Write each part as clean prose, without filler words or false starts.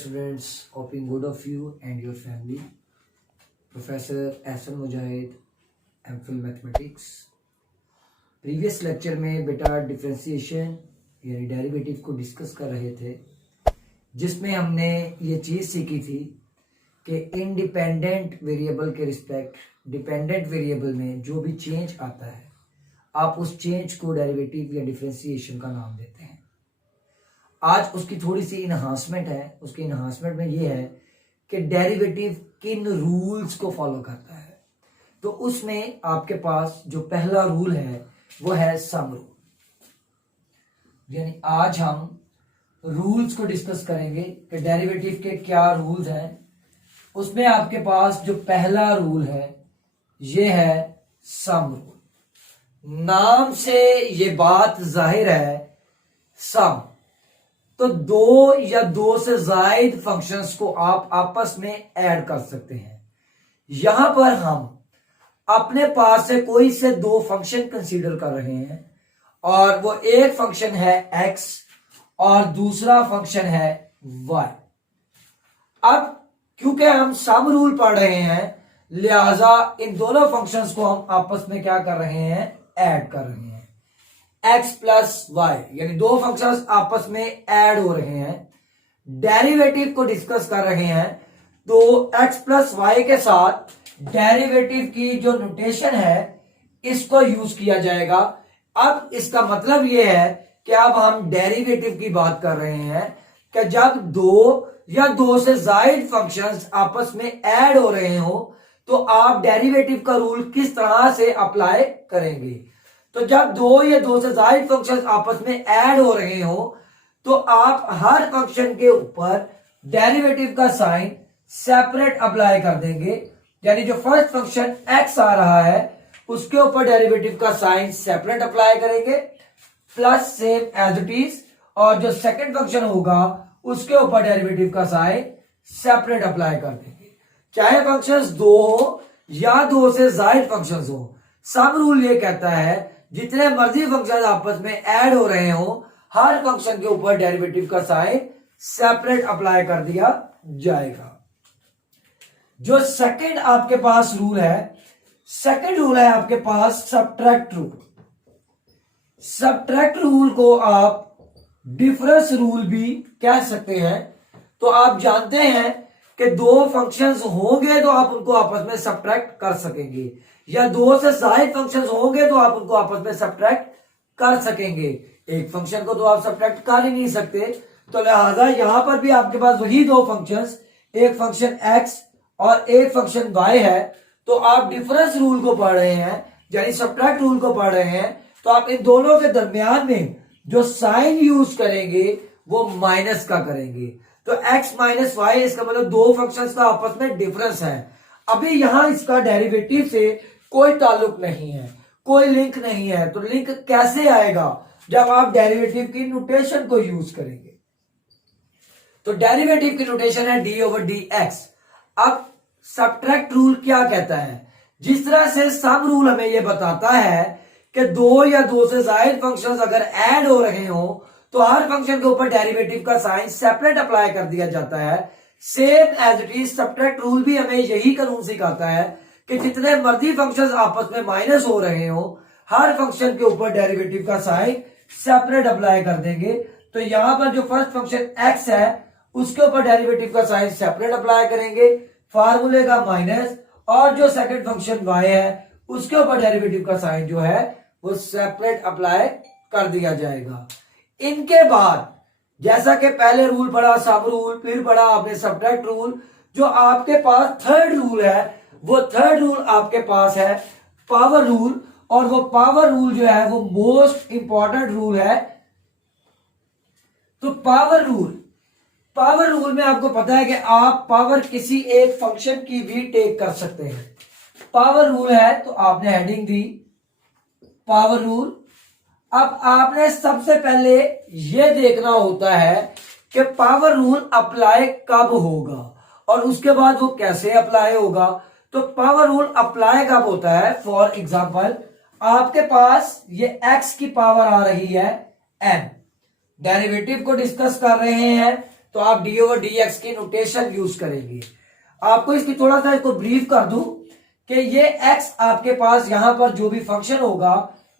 students, hoping good of you and your family. Professor Ahsan Mujahid, MPhil Mathematics. Previous lecture में बेटा differentiation यानी derivative को discuss कर रहे थे, जिसमें हमने ये चीज़ सीखी थी कि इंडिपेंडेंट वेरिएबल के रिस्पेक्ट डिपेंडेंट वेरिएबल में जो भी चेंज आता है आप उस चेंज को डेरिवेटिव या डिफरेंशिएशन का नाम देते हैं। आज उसकी थोड़ी सी इन्हांसमेंट है। उसकी इन्हांसमेंट में ये है कि डेरिवेटिव किन रूल्स को फॉलो करता है। तो उसमें आपके पास जो पहला रूल है वो है सम रूल, यानी आज हम रूल्स को डिस्कस करेंगे कि डेरिवेटिव के क्या रूल्स हैं। उसमें आपके पास जो पहला रूल है ये है सम रूल। नाम से ये बात जाहिर है, सम तो दो या दो से जायद फंक्शंस को आप आपस में ऐड कर सकते हैं। यहां पर हम अपने पास से कोई से दो फंक्शन कंसीडर कर रहे हैं और वो एक फंक्शन है x और दूसरा फंक्शन है y। अब क्योंकि हम सम रूल पढ़ रहे हैं, लिहाजा इन दोनों फंक्शंस को हम आपस में क्या कर रहे हैं, ऐड कर रहे हैं। x प्लस वाई यानी दो फंक्शंस आपस में ऐड हो रहे हैं। डेरिवेटिव को डिस्कस कर रहे हैं, तो x प्लस वाई के साथ डेरिवेटिव की जो नोटेशन है इसको यूज किया जाएगा। अब इसका मतलब यह है कि अब हम डेरिवेटिव की बात कर रहे हैं कि जब दो या दो से जायद फंक्शंस आपस में ऐड हो रहे हो तो आप डेरिवेटिव का रूल किस तरह से अप्लाई करेंगे। तो जब दो या दो से जायद फंक्शंस आपस में ऐड हो रहे हो तो आप हर फंक्शन के ऊपर डेरिवेटिव का साइन सेपरेट अप्लाई कर देंगे। यानी जो फर्स्ट फंक्शन x आ रहा है उसके ऊपर डेरिवेटिव का साइन सेपरेट अप्लाई करेंगे plus same as it is, और जो सेकंड फंक्शन होगा उसके ऊपर डेरिवेटिव का साइन सेपरेट अप्लाई कर देंगे, चाहे फंक्शंस दो हो या दो से जायद फंक्शंस हो। सम रूल ये कहता है जितने मर्जी फंक्शन आपस में ऐड हो रहे हो हर फंक्शन के ऊपर डेरिवेटिव का साइन सेपरेट अप्लाई कर दिया जाएगा। जो सेकंड आपके पास रूल है, सेकंड रूल है आपके पास सब्ट्रैक्ट रूल। सब्ट्रैक्ट रूल को आप डिफरेंस रूल भी कह सकते हैं। तो आप जानते हैं कि दो फंक्शंस होंगे तो आप उनको आपस में सब्ट्रैक्ट कर सकेंगे, या दो से जायद फंक्शंस होंगे तो आप उनको आपस में सब्ट्रैक्ट कर सकेंगे। एक फंक्शन को तो आप सब्ट्रैक्ट कर ही नहीं सकते, तो लिहाजा यहां पर भी आपके पास वही दो फंक्शंस, एक फंक्शन x और एक फंक्शन y है। तो आप डिफरेंस रूल को पढ़ रहे हैं यानी सब्ट्रैक्ट रूल को पढ़ रहे हैं, तो आप इन दोनों के दरमियान में जो साइन यूज करेंगे वो माइनस का करेंगे। तो x माइनस वाई, इसका मतलब दो फंक्शंस का आपस में डिफरेंस है। अभी यहां इसका डेरिवेटिव से कोई ताल्लुक नहीं है, कोई लिंक नहीं है। तो लिंक कैसे आएगा, जब आप डेरिवेटिव की नोटेशन को यूज करेंगे। तो डेरिवेटिव की नोटेशन है डी ओवर डी एक्स। अब सब्ट्रैक्ट रूल क्या कहता है, जिस तरह से सम रूल हमें यह बताता है कि दो या दो से जायद फंक्शंस अगर ऐड हो रहे हो तो हर फंक्शन के ऊपर डेरिवेटिव का साइन सेपरेट अप्लाई कर दिया जाता है। Same as it is subtract rule भी हमें यही कानून सिखाता है कि जितने मर्जी फंक्शंस आपस में माइनस हो रहे हो हर फंक्शन के ऊपर डेरिवेटिव का साइन सेपरेट अप्लाई कर देंगे। तो यहां पर जो फर्स्ट फंक्शन x है उसके ऊपर डेरिवेटिव का साइन सेपरेट अप्लाई करेंगे, फार्मूले का माइनस, और जो सेकंड फंक्शन y है उसके ऊपर डेरिवेटिव का साइन जो है वो सेपरेट अप्लाई कर दिया जाएगा। इनके बाद जैसा कि पहले रूल पढ़ा सम रूल, फिर पढ़ा आपने सब्ट्रैक्ट रूल, जो आपके पास थर्ड रूल है वो थर्ड रूल आपके पास है पावर रूल। और वो पावर रूल जो है वो मोस्ट इंपॉर्टेंट रूल है। तो पावर रूल में आपको पता है कि आप पावर किसी एक फंक्शन की भी टेक कर सकते हैं। पावर रूल है तो आपने हेडिंग दी पावर रूल। अब आपने सबसे पहले यह देखना होता है कि पावर रूल अप्लाई कब होगा और उसके बाद वो कैसे अप्लाई होगा। तो पावर रूल अप्लाई कब होता है, फॉर एग्जाम्पल आपके पास ये x की पावर आ रही है n, डेरिवेटिव को डिस्कस कर रहे हैं तो आप डी ओवर डी एक्स की नोटेशन यूज करेंगे। आपको इसकी थोड़ा सा इसको ब्रीफ कर दूं कि ये एक्स आपके पास यहां पर जो भी फंक्शन होगा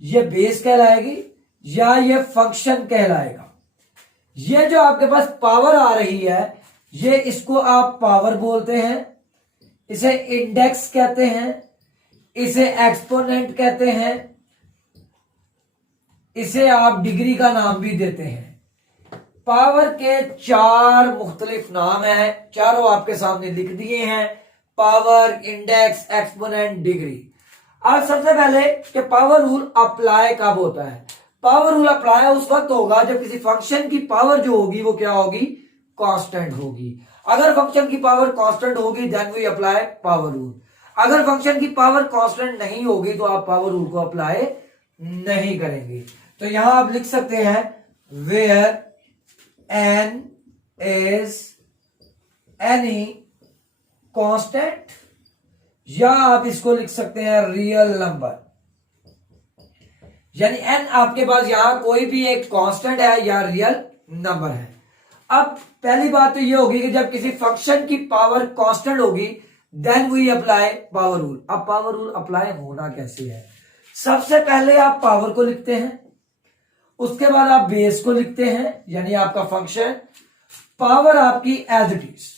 ये बेस कहलाएगी या ये फंक्शन कहलाएगा। ये जो आपके पास पावर आ रही है ये इसको आप पावर बोलते हैं, इसे इंडेक्स कहते हैं, इसे एक्सपोनेंट कहते हैं, इसे आप डिग्री का नाम भी देते हैं। पावर के 4 मुख्तलिफ नाम हैं, चारों आपके सामने लिख दिए हैं, पावर, इंडेक्स, एक्सपोनेंट, डिग्री। अब सबसे पहले कि पावर रूल अप्लाई कब होता है। पावर रूल अप्लाई उस वक्त होगा जब किसी फंक्शन की पावर जो होगी वो क्या होगी, कांस्टेंट होगी। अगर फंक्शन की पावर कांस्टेंट होगी then we apply power rule. अगर फंक्शन की पावर कांस्टेंट नहीं होगी तो आप पावर रूल को अप्लाई नहीं करेंगे। तो यहां आप लिख सकते हैं where n is any constant, या आप इसको लिख सकते हैं रियल नंबर, यानी n आपके पास यहां कोई भी एक कांस्टेंट है या रियल नंबर है। अब पहली बात तो ये होगी कि जब किसी फंक्शन की पावर कांस्टेंट होगी then we apply power rule. अब पावर रूल अप्लाई होना कैसे है, सबसे पहले आप पावर को लिखते हैं, उसके बाद आप बेस को लिखते हैं यानी आपका फंक्शन, पावर आपकी एज इट इज।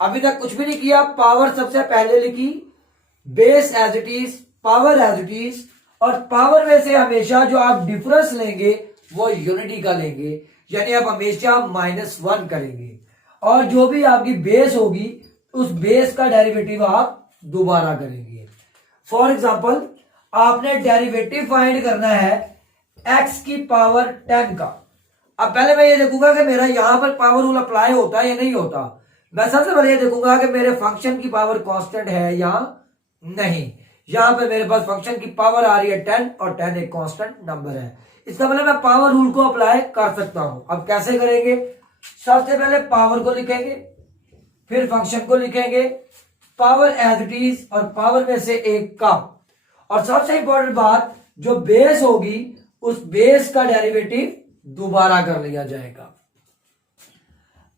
अभी तक कुछ भी नहीं किया, पावर सबसे पहले लिखी, base as it is, power as it is, और पावर में से हमेशा जो आप डिफरेंस लेंगे वो यूनिटी का लेंगे, यानी आप हमेशा -1 करेंगे, और जो भी आपकी बेस होगी उस बेस का डेरिवेटिव आप दोबारा करेंगे। फॉर एग्जाम्पल आपने डेरिवेटिव फाइंड करना है x की पावर 10 का। अब पहले मैं ये देखूंगा कि मेरा यहां पर पावर रूल अप्लाई होता है या नहीं होता। मैं सबसे पहले ये देखूंगा कि मेरे फंक्शन की पावर कांस्टेंट है या नहीं। यहां पे मेरे पास फंक्शन की पावर आ रही है 10 और 10 एक कांस्टेंट नंबर है, इसका मतलब मैं पावर रूल को अप्लाई कर सकता हूं। अब कैसे करेंगे, सबसे पहले पावर को लिखेंगे, फिर फंक्शन को लिखेंगे, पावर एज इट इज और पावर में से एक कम, और सबसे इंपॉर्टेंट बात जो बेस होगी उस बेस का डेरिवेटिव दोबारा कर लिया जाएगा।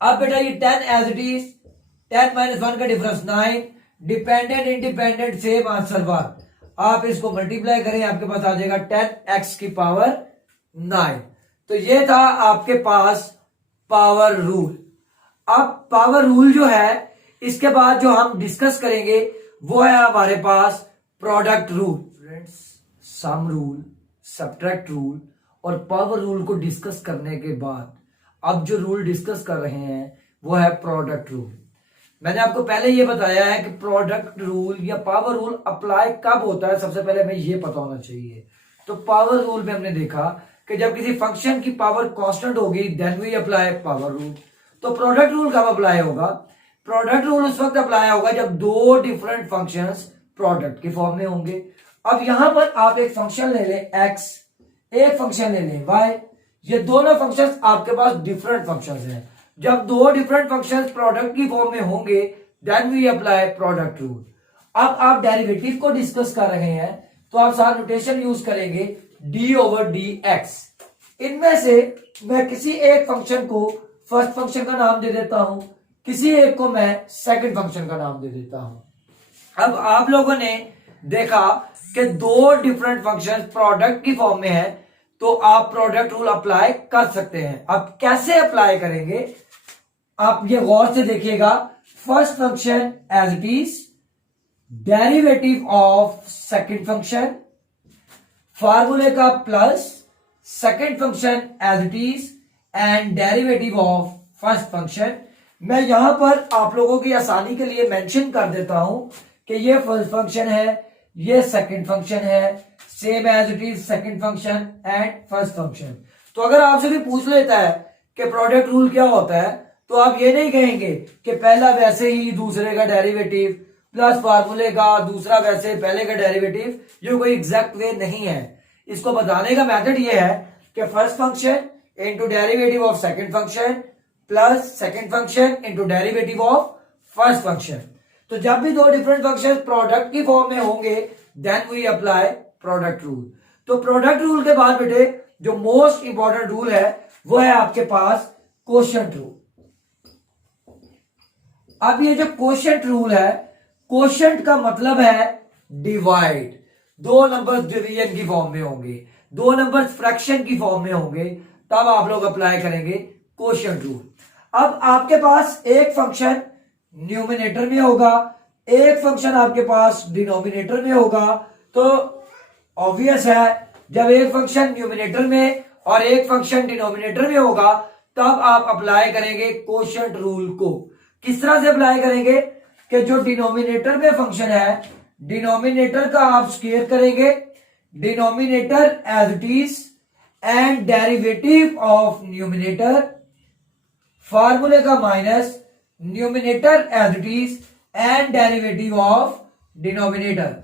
अब बेटा ये 10 एज इट इज, 10 - 1 का difference 9, dependent independent same answer 1। आप इसको मल्टीप्लाई करें आपके पास आ जाएगा 10x की पावर 9। तो ये था आपके पास पावर रूल। अब पावर रूल जो है इसके बाद जो हम डिस्कस करेंगे वो है हमारे पास product rule. Friends, sum rule, subtract rule और पावर रूल को डिस्कस करने के बाद अब जो रूल डिस्कस कर रहे हैं वो है प्रोडक्ट रूल। मैंने आपको पहले ये बताया है कि प्रोडक्ट रूल या पावर रूल अप्लाई कब होता है, सबसे पहले हमें ये पता होना चाहिए। तो पावर रूल में हमने देखा कि जब किसी फंक्शन की पावर कांस्टेंट होगी then we apply power rule. तो प्रोडक्ट रूल कब अप्लाई होगा, प्रोडक्ट रूल उस वक्त अप्लाई होगा जब दो डिफरेंट फंक्शंस प्रोडक्ट के फॉर्म में होंगे। अब यहां पर आप एक फंक्शन ले लें x, एक फंक्शन ले लें y, ये दोनों फंक्शंस आपके पास डिफरेंट फंक्शंस हैं। जब दो डिफरेंट फंक्शंस प्रोडक्ट की फॉर्म में होंगे then we apply product rule. अब आप डेरिवेटिव को डिस्कस कर रहे हैं तो आप साथ नोटेशन यूज करेंगे डी ओवर डी एक्स। इनमें से मैं किसी एक फंक्शन को फर्स्ट फंक्शन का नाम दे देता हूं, किसी एक को मैं सेकंड फंक्शन का नाम दे देता हूं। अब आप लोगों ने देखा कि दो डिफरेंट फंक्शंस प्रोडक्ट की फॉर्म में है तो आप प्रोडक्ट रूल अप्लाई कर सकते हैं। अब कैसे अप्लाई करेंगे आप ये गौर से देखिएगा। First function as it is, derivative of second function, फार्मूले का plus, second function as it is and derivative of first function. मैं यहां पर आप लोगों की आसानी के लिए मेंशन कर देता हूं कि ये फर्स्ट फंक्शन है, ये सेकंड फंक्शन है, same as it is second function and first function. तो अगर आपसे भी पूछ लेता है कि प्रोडक्ट रूल क्या होता है तो आप ये नहीं कहेंगे कि पहला वैसे ही दूसरे का डेरिवेटिव प्लस फार्मूले का दूसरा वैसे पहले का डेरिवेटिव, ये कोई एग्जैक्ट वे नहीं है। इसको बताने का मेथड ये है कि first function into derivative of second function plus second function into derivative of first function. तो जब भी दो डिफरेंट फंक्शन प्रोडक्ट की फॉर्म में होंगे then we apply product rule. तो प्रोडक्ट रूल के बाद बेटे जो मोस्ट इंपॉर्टेंट रूल है वो है आपके पास क्वोशंट रूल। अब ये जो कोशेंट रूल है, कोशेंट का मतलब है डिवाइड। दो नंबर्स डिवीजन की फॉर्म में होंगे, दो नंबर्स फ्रैक्शन की फॉर्म में होंगे, तब आप लोग अप्लाई करेंगे कोशेंट रूल। अब आपके पास एक फंक्शन न्यूमिनेटर में होगा, एक फंक्शन आपके पास डिनोमिनेटर में होगा, तो ऑब्वियस है जब एक फंक्शन न्यूमिनेटर में और एक फंक्शन डिनोमिनेटर में होगा तब आप अप्लाई करेंगे कोशेंट रूल को। किस तरह से अप्लाई करेंगे कि जो डिनोमिनेटर में फंक्शन है, डिनोमिनेटर का आप स्क्वायर करेंगे, denominator as it is and derivative of numerator, फार्मूले का minus numerator as it is and derivative of denominator.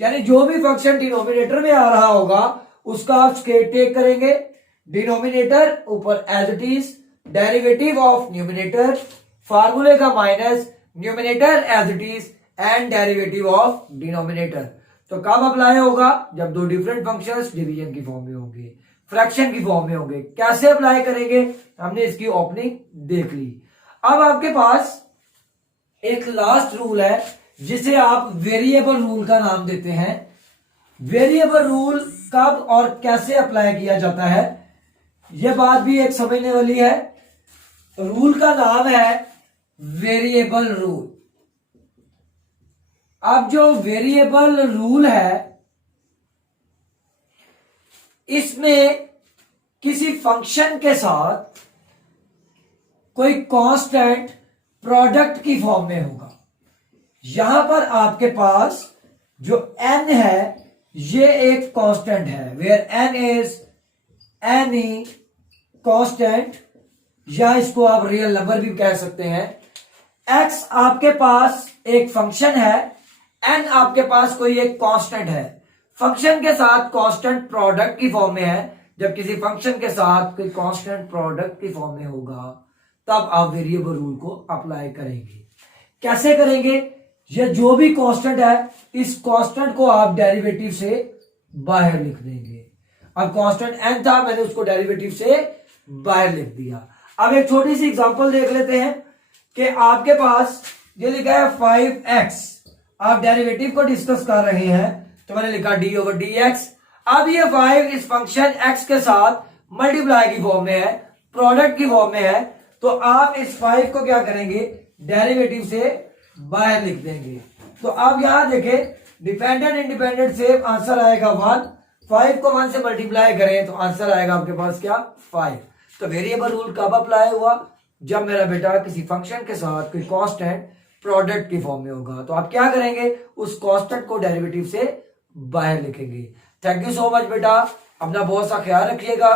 यानी जो भी फंक्शन डिनोमिनेटर में आ रहा होगा उसका आप स्क्वायर टेक करेंगे, डिनोमिनेटर ऊपर as it is, derivative of numerator, फार्मूले का minus numerator as it is and derivative of denominator. तो कब अप्लाई होगा? जब दो डिफरेंट फंक्शंस डिवीजन की फॉर्म में होंगे, फ्रैक्शन की फॉर्म में होंगे। कैसे अप्लाई करेंगे हमने इसकी ओपनिंग देख ली। अब आपके पास एक लास्ट रूल है जिसे आप वेरिएबल रूल का नाम देते हैं। वेरिएबल रूल कब और कैसे अप्लाई किया जाता है यह बात भी एक समझने वाली है। रूल का नाम है वेरिएबल रूल। अब जो वेरिएबल रूल है इसमें किसी फंक्शन के साथ कोई कांस्टेंट प्रोडक्ट की फॉर्म में होगा। यहां पर आपके पास जो n है ये एक कांस्टेंट है, where n is any constant, या इसको आप रियल नंबर भी कह सकते हैं। x आपके पास एक फंक्शन है, n आपके पास कोई एक कांस्टेंट है। फंक्शन के साथ कांस्टेंट प्रोडक्ट की फॉर्म में है। जब किसी फंक्शन के साथ कोई कांस्टेंट प्रोडक्ट की फॉर्म में होगा तब आप वेरिएबल रूल को अप्लाई करेंगे। कैसे करेंगे? ये जो भी कांस्टेंट है इस कांस्टेंट को आप डेरिवेटिव से बाहर लिख देंगे। अब कांस्टेंट n था, मैंने उसको डेरिवेटिव से बाहर लिख दिया। अब एक छोटी सी एग्जांपल देख लेते हैं कि आपके पास ये लिखा है 5x, आप डेरिवेटिव को डिस्कस कर रहे हैं तो मैंने लिखा d/dx। अब ये 5 इस फंक्शन x के साथ मल्टीप्लाई की फॉर्म में है, प्रोडक्ट की फॉर्म में है, तो आप इस 5 को क्या करेंगे? डेरिवेटिव से बाहर लिख देंगे। तो अब यहां देखें, डिपेंडेंट इंडिपेंडेंट से आंसर आएगा 1, 5 को 1 से मल्टीप्लाई करें तो आंसर आएगा आपके पास क्या? 5। तो वेरिएबल रूल कब अप्लाई हुआ? जब मेरा बेटा किसी फंक्शन के साथ कोई कांस्टेंट प्रोडक्ट की फॉर्म में होगा। तो आप क्या करेंगे? उस कांस्टेंट को डेरिवेटिव से बाहर लिखेंगे। थैंक यू सो मच बेटा, अपना बहुत सा ख्याल रखिएगा।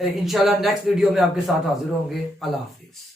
इंशाल्लाह नेक्स्ट वीडियो में आपके साथ हाजिर होंगे। अल्लाह हाफिज।